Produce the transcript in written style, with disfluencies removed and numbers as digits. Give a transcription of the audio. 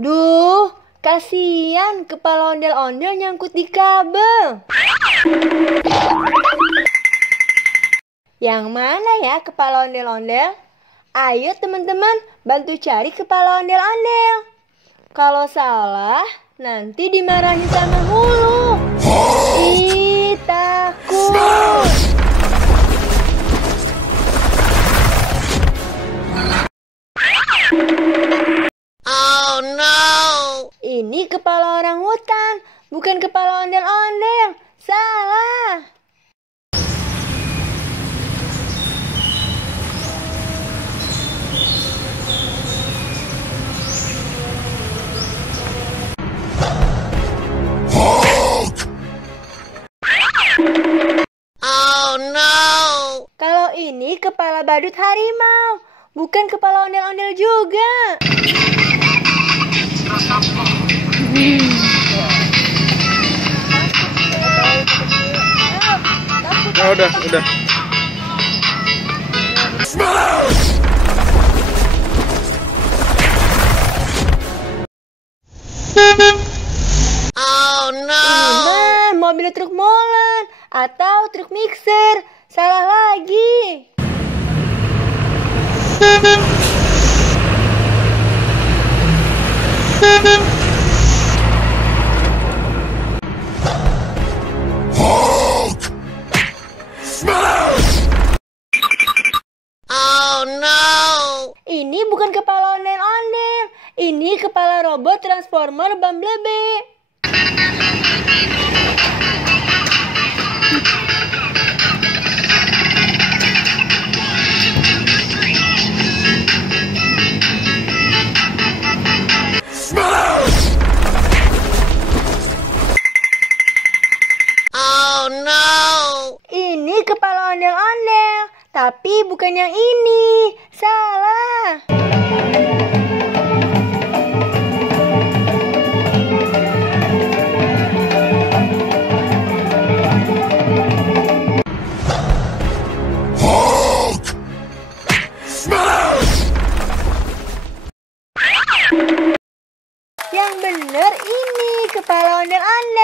Duh, kasihan kepala ondel-ondel nyangkut di kabel. Yang mana ya kepala ondel-ondel? Ayo teman-teman, bantu cari kepala ondel-ondel. Kalau salah, nanti dimarahin sama Hulu. Ih, takut. Oh no! Ini kepala orang hutan, bukan kepala ondel-ondel. Salah. Oh no! Kalau ini kepala badut harimau, bukan kepala ondel-ondel juga. Udah. Oh no! Ini mah mobil truk molen atau truk mixer. Salah lagi. Oh no! Ini bukan kepala ondel-ondel. Ini kepala robot transformer Bumblebee. Oh no! Ini kepala ondel-ondel, tapi bukan yang ini. Salah. Yang bener ini kepala ondel-ondel.